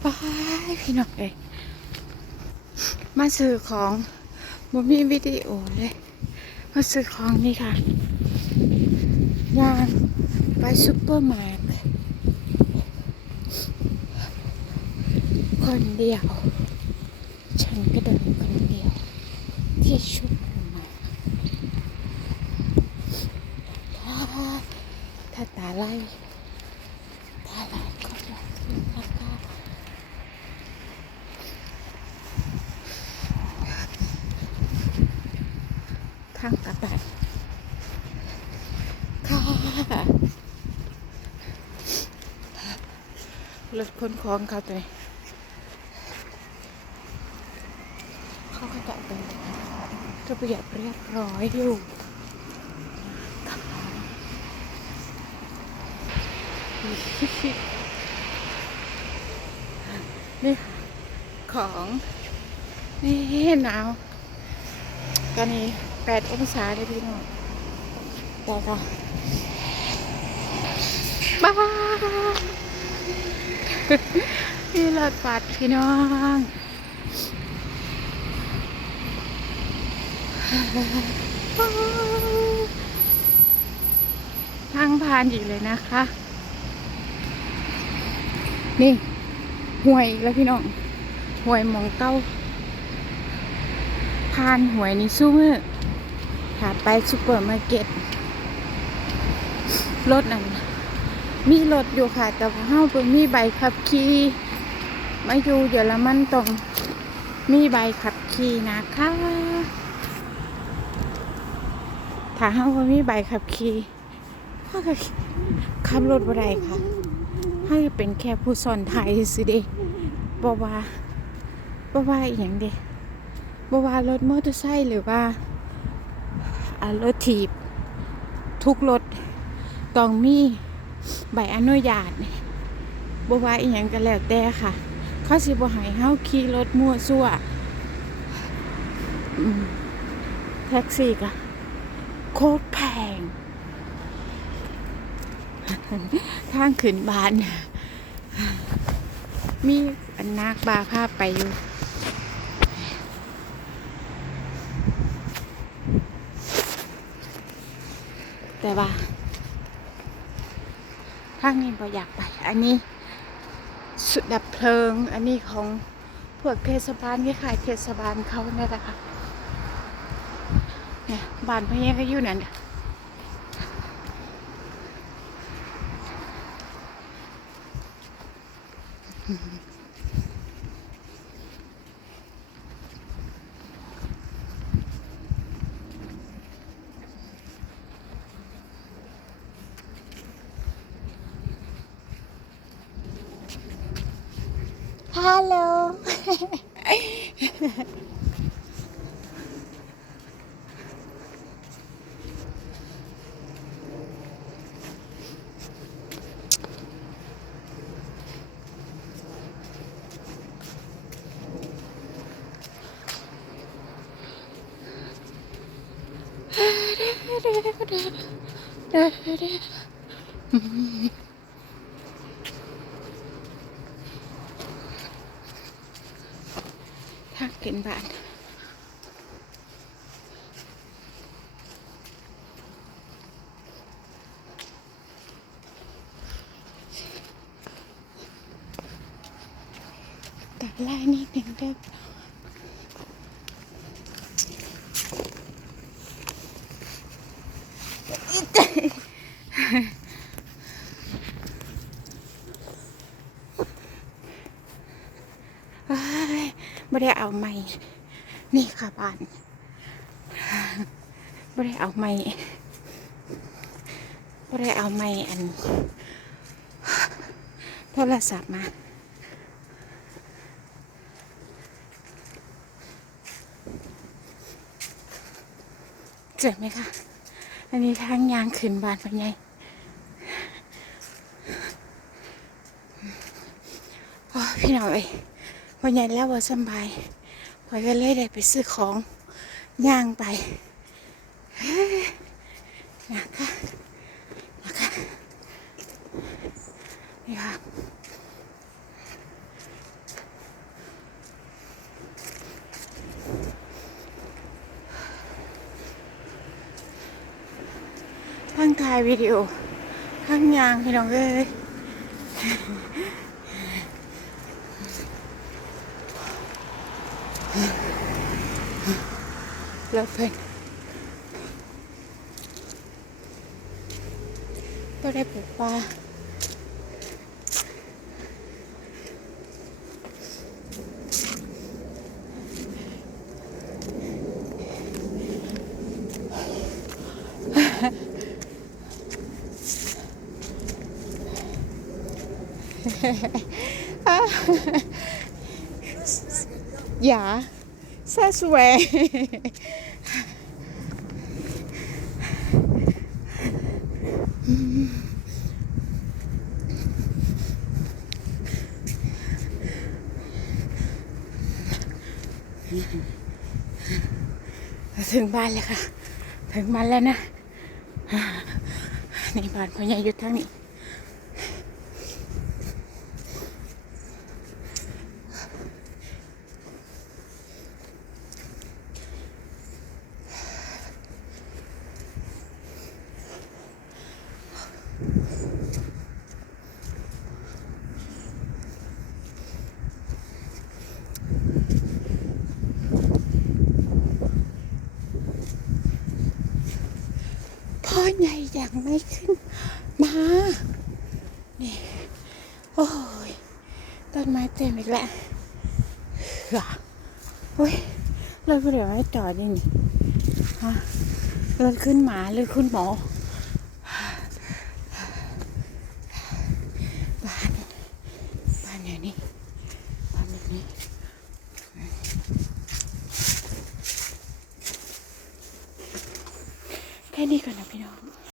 ไปพี่น้องเอ้ยมาซื้อของบ่มีวิดีโอเลย มาซื้อของนี่ค่ะย่างไปซุปเปอร์มาร์เก็ตคนเดียว ฉันก็เดินคนเดียว ที่ชุดมาร์ถ้าถ้าตาไล่ตาไล่ก็จะขึ้นราคาทางกระต่าย ค่ะรถขนของเขาตัวนี้เขาก็จะเป็นระเบียบเรียบร้อยอยู่นี่ค่ะของนี่หนาวตอนนี้แปดองศาเลยพี่น้องแต่ก็ บ้าพี่เลิศปัดพี่น้องทางผ่านอีกเลยนะคะ นี่ห่วยอีกแล้วพี่น้องห่วยมองเก้าผ่านห่วยนี่สู้มือถ้าไปซูเปอร์มาร์เก็ต รถนั่นมีรถอยู่ค่ะ แต่ว่าเฮาเป็นมีใบขับขี่มาอยู่เยอรมันต้องมีใบขับขี่นะคะถ้าเฮาบ่มีใบขับขี่เฮาก็ขับรถบ่ได้ค่ะเฮาจะเป็นแค่ผู้สอนไทยซื่อเด้บ่ว่าบ่ว่าอีหยังเด้บ่ว่ารถมอเตอร์ไซค์หรือว่าอ่ารถถีบ ทุกรถ ต้องมีใบอนุญาตบว่าอีหยังก็แล้วแต่ค่ะเขาสิบ่ให้เฮาขี่รถมั่วซั่วแท็กซี่ก็โคตรแพง ทางขึ้นบาน มีอันนักบาภาพไปอยู่แต่ว่า ทางนี้พออยากไป อันนี้สุดดับเพลิง อันนี้ของพวกเทศบาลคล้ายๆเทศบาลเขาเนี่ยแหละค่ะเนี่ยบ้านพ่อแย่ก็อยู่นั่นอะ ฮัลโหลถ้า กินบ้านตัดล ไม่ได้เอาไม้นี่ค่ะบ้านไม่ได้เอาไม้ไม่ได้เอาไม้อันโทรศัพท์มาเจ็บไหมคะ อันนี้ทางยางขึ้นบานเป็นไงพี่น้องเอ้ย พอใหญ่แล้วว่าสบายพอก็เลยได้ไปซื้อของย่างไปนะคะนะคะนี่ค่ะทั้งถ่ายวิดีโอทั้งยางพี่น้องเอ้ย แล้วเพิ่น ก็ได้ปลูกปลา Ja, zes way. Mm-hmm. ถึงบ้านเลยค่ะ ถึงบ้านแล้วนะ นี่บ้านพ่อใหญ่อยู่ทางนี้ พ่อใหญ่ยังไม่ขึ้นมา นี่ โอ้ย ต้นไม้เต็มอีกแล้วเฮ้ยรถเดียวไม่จอดนี่นี่ฮะรถขึ้นหมาหรือขึ้นหมอ บ้าน บ้านอยู่นี่ บ้านแบบนี้ แค่นี้ก่อนนะพี่น้อง